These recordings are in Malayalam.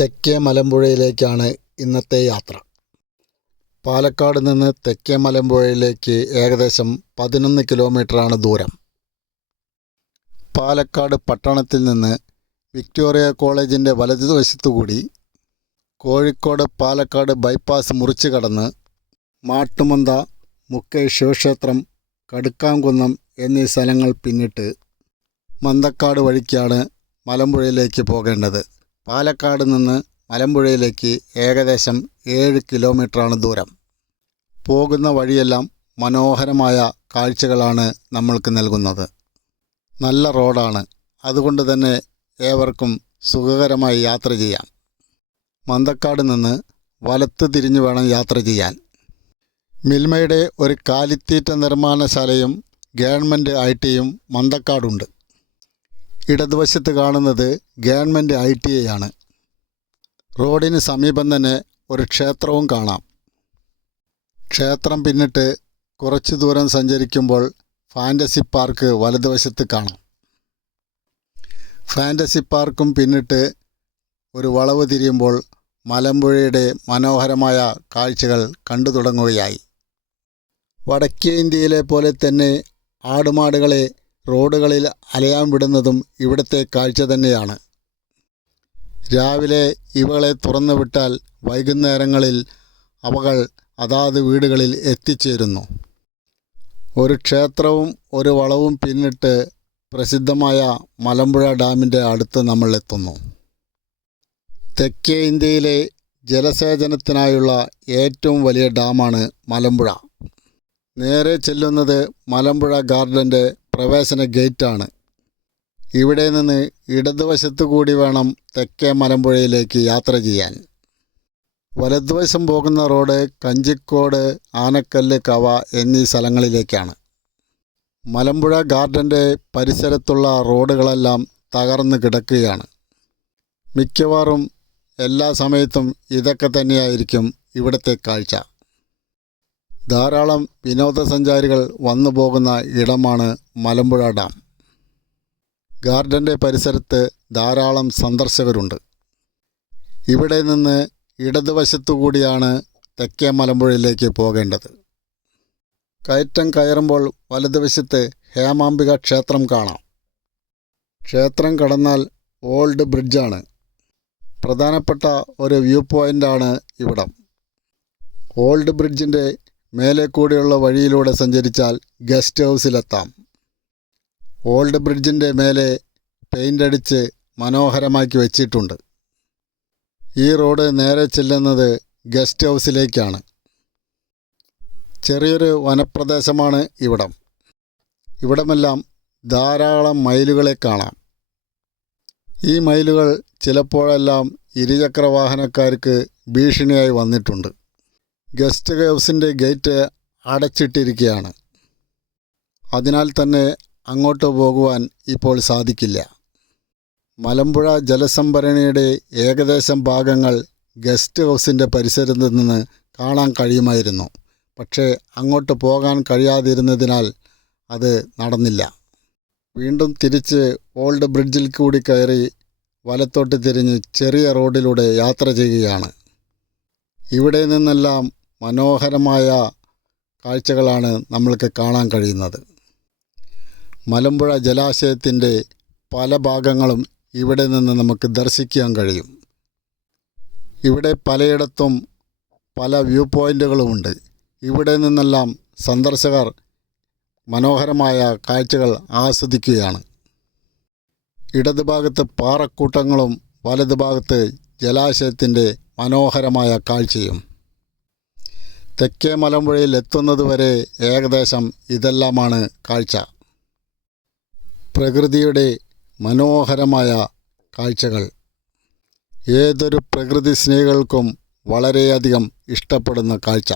തെക്കേ മലമ്പുഴയിലേക്കാണ് ഇന്നത്തെ യാത്ര. പാലക്കാട് നിന്ന് തെക്കേ മലമ്പുഴയിലേക്ക് ഏകദേശം 11 കിലോമീറ്ററാണ് ദൂരം. പാലക്കാട് പട്ടണത്തിൽ നിന്ന് വിക്ടോറിയ കോളേജിൻ്റെ വലതുവശത്തുകൂടി കോഴിക്കോട് പാലക്കാട് ബൈപ്പാസ് മുറിച്ച് കടന്ന് മാട്ടുമന്ത, മുക്കൈ ശിവക്ഷേത്രം, കടുക്കാംകുന്നം എന്നീ സ്ഥലങ്ങൾ പിന്നിട്ട് മന്തക്കാട് വഴിക്കാണ് മലമ്പുഴയിലേക്ക് പോകേണ്ടത്. പാലക്കാട് നിന്ന് മലമ്പുഴയിലേക്ക് ഏകദേശം 7 കിലോമീറ്ററാണ് ദൂരം. പോകുന്ന വഴിയെല്ലാം മനോഹരമായ കാഴ്ചകളാണ് നമ്മൾക്ക് നൽകുന്നത്. നല്ല റോഡാണ്, അതുകൊണ്ട് തന്നെ ഏവർക്കും സുഖകരമായി യാത്ര ചെയ്യാം. മന്തക്കാട് നിന്ന് വലത്ത് തിരിഞ്ഞു വേണം യാത്ര ചെയ്യാൻ. മിൽമയുടെ ഒരു കാലിത്തീറ്റ നിർമ്മാണശാലയും ഗവൺമെൻറ് ITയും മന്തക്കാടുണ്ട്. ഇടതുവശത്ത് കാണുന്നത് ഗവൺമെൻറ് ITI ആണ്. റോഡിന് സമീപം തന്നെ ഒരു ക്ഷേത്രവും കാണാം. ക്ഷേത്രം പിന്നിട്ട് കുറച്ച് ദൂരം സഞ്ചരിക്കുമ്പോൾ ഫാൻറ്റസി പാർക്ക് വലതുവശത്ത് കാണാം. ഫാൻറ്റസി പാർക്കും പിന്നിട്ട് ഒരു വളവ് തിരിയുമ്പോൾ മലമ്പുഴയുടെ മനോഹരമായ കാഴ്ചകൾ കണ്ടു തുടങ്ങുകയായി. വടക്കേ ഇന്ത്യയിലെ പോലെ തന്നെ ആടുമാടുകളെ റോഡുകളിൽ അലയാൻ വിടുന്നതും ഇവിടുത്തെ കാഴ്ച തന്നെയാണ്. രാവിലെ ഇവകളെ തുറന്നു വിട്ടാൽ വൈകുന്നേരങ്ങളിൽ അവകൾ അതാത് വീടുകളിൽ എത്തിച്ചേരുന്നു. ഒരു ക്ഷേത്രവും ഒരു വളവും പിന്നിട്ട് പ്രസിദ്ധമായ മലമ്പുഴ ഡാമിൻ്റെ അടുത്ത് നമ്മൾ എത്തുന്നു. തെക്കേ ഇന്ത്യയിലെ ജലസേചനത്തിനായുള്ള ഏറ്റവും വലിയ ഡാമാണ് മലമ്പുഴ. നേരെ ചെല്ലുന്നത് മലമ്പുഴ ഗാർഡൻ്റെ പ്രവേശന ഗേറ്റാണ്. ഇവിടെ നിന്ന് ഇടതുവശത്തു കൂടി വേണം തെക്കേ മലമ്പുഴയിലേക്ക് യാത്ര ചെയ്യാൻ. വലതുവശം പോകുന്ന റോഡ് കഞ്ചിക്കോട്, ആനക്കല്ല്, കവ എന്നീ സ്ഥലങ്ങളിലേക്കാണ്. മലമ്പുഴ ഗാർഡൻ്റെ പരിസരത്തുള്ള റോഡുകളെല്ലാം തകർന്ന് കിടക്കുകയാണ്. മിക്കവാറും എല്ലാ സമയത്തും ഇതൊക്കെ തന്നെയായിരിക്കും ഇവിടുത്തെ കാഴ്ച. ധാരാളം വിനോദസഞ്ചാരികൾ വന്നു പോകുന്ന ഇടമാണ് മലമ്പുഴ ഡാം. ഗാർഡൻ്റെ പരിസരത്ത് ധാരാളം സന്ദർശകരുണ്ട്. ഇവിടെ നിന്ന് ഇടതുവശത്തു കൂടിയാണ് തെക്കേ മലമ്പുഴയിലേക്ക് പോകേണ്ടത്. കയറ്റം കയറുമ്പോൾ വലതുവശത്ത് ഹേമാംബിക ക്ഷേത്രം കാണാം. ക്ഷേത്രം കടന്നാൽ ഓൾഡ് ബ്രിഡ്ജാണ്. പ്രധാനപ്പെട്ട ഒരു വ്യൂ പോയിൻ്റാണ് ഇവിടം. ഓൾഡ് ബ്രിഡ്ജിൻ്റെ മേലെ കൂടിയുള്ള വഴിയിലൂടെ സഞ്ചരിച്ചാൽ ഗസ്റ്റ് ഹൗസിലെത്താം. ഓൾഡ് ബ്രിഡ്ജിൻ്റെ മേലെ പെയിൻ്റ് അടിച്ച് മനോഹരമാക്കി വച്ചിട്ടുണ്ട്. ഈ റോഡ് നേരെ ചെല്ലുന്നത് ഗസ്റ്റ് ഹൗസിലേക്കാണ്. ചെറിയൊരു വനപ്രദേശമാണ് ഇവിടം. ഇവിടമെല്ലാം ധാരാളം മയിലുകളെ കാണാം. ഈ മയിലുകൾ ചിലപ്പോഴെല്ലാം ഇരുചക്ര വാഹനക്കാർക്ക് ഭീഷണിയായി വന്നിട്ടുണ്ട്. ഗസ്റ്റ് ഹൗസിൻ്റെ ഗേറ്റ് അടച്ചിട്ടിരിക്കുകയാണ്. അതിനാൽ തന്നെ അങ്ങോട്ട് പോകുവാൻ ഇപ്പോൾ സാധിക്കില്ല. മലമ്പുഴ ജലസംഭരണിയുടെ ഏകദേശം ഭാഗങ്ങൾ ഗസ്റ്റ് ഹൗസിൻ്റെ പരിസരത്ത് നിന്ന് കാണാൻ കഴിയുമായിരുന്നു. പക്ഷേ അങ്ങോട്ട് പോകാൻ കഴിയാതിരുന്നതിനാൽ അത് നടന്നില്ല. വീണ്ടും തിരിച്ച് ഓൾഡ് ബ്രിഡ്ജിൽ കൂടി കയറി വലത്തോട്ട് തിരിഞ്ഞ് ചെറിയ റോഡിലൂടെ യാത്ര ചെയ്യുകയാണ്. ഇവിടെ നിന്നെല്ലാം മനോഹരമായ കാഴ്ചകളാണ് നമ്മൾക്ക് കാണാൻ കഴിയുന്നത്. മലമ്പുഴ ജലാശയത്തിൻ്റെ പല ഭാഗങ്ങളും ഇവിടെ നിന്ന് നമുക്ക് ദർശിക്കാൻ കഴിയും. ഇവിടെ പലയിടത്തും പല വ്യൂ പോയിൻ്റുകളുമുണ്ട്. ഇവിടെ നിന്നെല്ലാം സന്ദർശകർ മനോഹരമായ കാഴ്ചകൾ ആസ്വദിക്കുകയാണ്. ഇടതുഭാഗത്ത് പാറക്കൂട്ടങ്ങളും വലതുഭാഗത്ത് ജലാശയത്തിൻ്റെ മനോഹരമായ കാഴ്ചയും. തെക്കേ മലമ്പുഴയിൽ എത്തുന്നതുവരെ ഏകദേശം ഇതെല്ലാമാണ് കാഴ്ച. പ്രകൃതിയുടെ മനോഹരമായ കാഴ്ചകൾ ഏതൊരു പ്രകൃതി സ്നേഹികൾക്കും വളരെയധികം ഇഷ്ടപ്പെടുന്ന കാഴ്ച.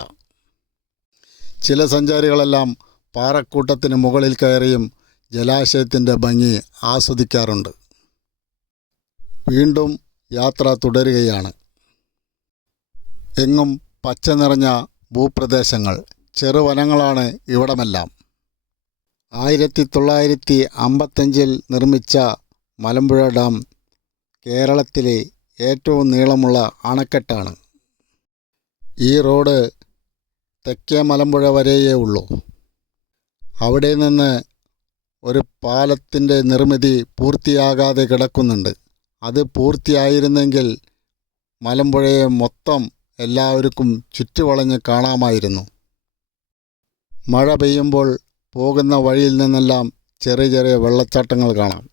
ചില സഞ്ചാരികളെല്ലാം പാറക്കൂട്ടത്തിന് മുകളിൽ കയറിയും ജലാശയത്തിൻ്റെ ഭംഗി ആസ്വദിക്കാറുണ്ട്. വീണ്ടും യാത്ര തുടരുകയാണ്. എങ്ങും പച്ച നിറഞ്ഞ ഭൂപ്രദേശങ്ങൾ, ചെറുവനങ്ങളാണ് ഇവിടമെല്ലാം. 1955 നിർമ്മിച്ച മലമ്പുഴ ഡാം കേരളത്തിലെ ഏറ്റവും നീളമുള്ള അണക്കെട്ടാണ്. ഈ റോഡ് തെക്കേ മലമ്പുഴ വരെയേ ഉള്ളൂ. അവിടെ നിന്ന് ഒരു പാലത്തിൻ്റെ നിർമ്മിതി പൂർത്തിയാകാതെ കിടക്കുന്നുണ്ട്. അത് പൂർത്തിയായിരുന്നെങ്കിൽ മലമ്പുഴയെ മൊത്തം എല്ലാവർക്കും ചുറ്റുവളഞ്ഞ് കാണാമായിരുന്നു. മഴ പെയ്യുമ്പോൾ പോകുന്ന വഴിയിൽ നിന്നെല്ലാം ചെറിയ ചെറിയ വെള്ളച്ചാട്ടങ്ങൾ കാണാം.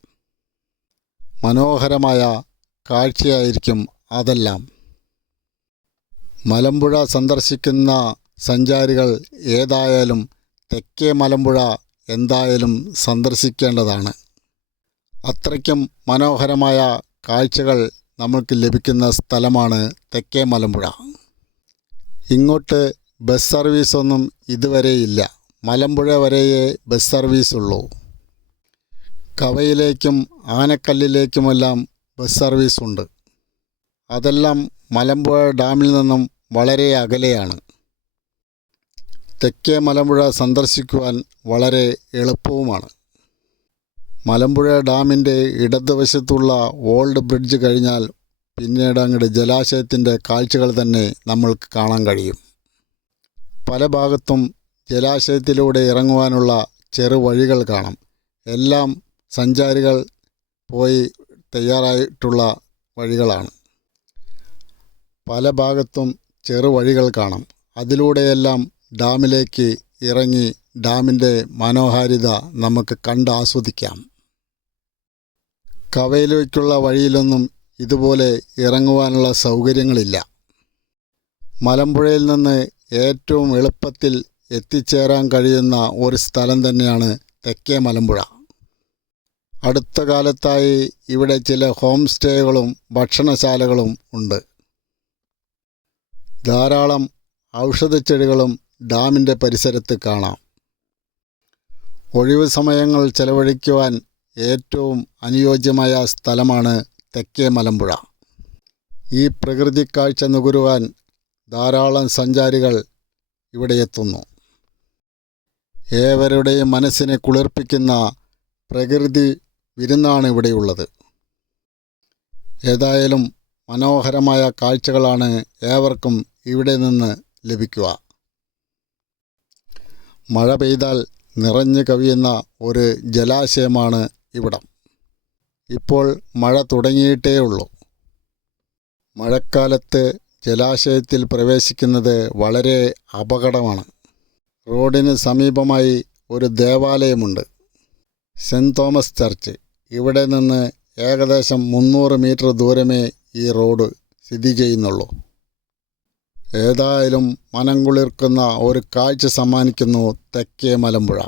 മനോഹരമായ കാഴ്ചയായിരിക്കും അതെല്ലാം. മലമ്പുഴ സന്ദർശിക്കുന്ന സഞ്ചാരികൾ ഏതായാലും തെക്കേ മലമ്പുഴ എന്തായാലും സന്ദർശിക്കേണ്ടതാണ്. അത്രയ്ക്കും മനോഹരമായ കാഴ്ചകൾ നമുക്ക് ലഭിക്കുന്ന സ്ഥലമാണ് തെക്കേ മലമ്പുഴ. ഇങ്ങോട്ട് ബസ് സർവീസൊന്നും ഇതുവരെയില്ല. മലമ്പുഴ വരെയേ ബസ് സർവീസുള്ളൂ. കവയിലേക്കും ആനക്കല്ലിലേക്കുമെല്ലാം ബസ് സർവീസുണ്ട്. അതെല്ലാം മലമ്പുഴ ഡാമിൽ നിന്നും വളരെ അകലെയാണ്. തെക്കേ മലമ്പുഴ സന്ദർശിക്കുവാൻ വളരെ എളുപ്പവുമാണ്. മലമ്പുഴ ഡാമിൻ്റെ ഇടതുവശത്തുള്ള ഓൾഡ് ബ്രിഡ്ജ് കഴിഞ്ഞാൽ പിന്നീട് അങ്ങോട്ട് ജലാശയത്തിൻ്റെ കാഴ്ചകൾ തന്നെ നമ്മൾക്ക് കാണാൻ കഴിയും. പല ഭാഗത്തും ജലാശയത്തിലൂടെ ഇറങ്ങുവാനുള്ള ചെറുവഴികൾ കാണാം. എല്ലാം സഞ്ചാരികൾ പോയി തയ്യാറായിട്ടുള്ള വഴികളാണ്. പല ഭാഗത്തും ചെറുവഴികൾ കാണാം. അതിലൂടെയെല്ലാം ഡാമിലേക്ക് ഇറങ്ങി ഡാമിൻ്റെ മനോഹാരിത നമുക്ക് കണ്ട് ആസ്വദിക്കാം. കവയിലേക്കുള്ള വഴിയിലൊന്നും ഇതുപോലെ ഇറങ്ങുവാനുള്ള സൗകര്യങ്ങളില്ല. മലമ്പുഴയിൽ നിന്ന് ഏറ്റവും എളുപ്പത്തിൽ എത്തിച്ചേരാൻ കഴിയുന്ന ഒരു സ്ഥലം തന്നെയാണ് തെക്കേ മലമ്പുഴ. അടുത്ത കാലത്തായി ഇവിടെ ചില ഹോം സ്റ്റേകളും ഭക്ഷണശാലകളും ഉണ്ട്. ധാരാളം ഔഷധച്ചെടികളും ഡാമിൻ്റെ പരിസരത്ത് കാണാം. ഒഴിവു സമയങ്ങൾ ചെലവഴിക്കുവാൻ ഏറ്റവും അനുയോജ്യമായ സ്ഥലമാണ് തെക്കേ മലമ്പുഴ. ഈ പ്രകൃതി കാഴ്ച നുകരുവാൻ ധാരാളം സഞ്ചാരികൾ ഇവിടെ എത്തുന്നു. ഏവരുടെയും മനസ്സിനെ കുളിർപ്പിക്കുന്ന പ്രകൃതി വിരുന്നാണ് ഇവിടെയുള്ളത്. ഏതായാലും മനോഹരമായ കാഴ്ചകളാണ് ഏവർക്കും ഇവിടെ നിന്ന് ലഭിക്കുക. മഴ പെയ്താൽ നിറഞ്ഞു കവിയുന്ന ഒരു ജലാശയമാണ് ഇവിടം. ഇപ്പോൾ മഴ തുടങ്ങിയിട്ടേ ഉള്ളൂ. മഴക്കാലത്ത് ജലാശയത്തിൽ പ്രവേശിക്കുന്നത് വളരെ അപകടമാണ്. റോഡിന് സമീപമായി ഒരു ദേവാലയമുണ്ട്, സെൻറ് തോമസ് ചർച്ച്. ഇവിടെ നിന്ന് ഏകദേശം 300 മീറ്റർ ദൂരമേ ഈ റോഡ് സ്ഥിതി ചെയ്യുന്നുള്ളൂ. ഏതായാലും മനം കുളിർക്കുന്ന ഒരു കാഴ്ച സമ്മാനിക്കുന്നു തെക്കേ മലമ്പുഴ.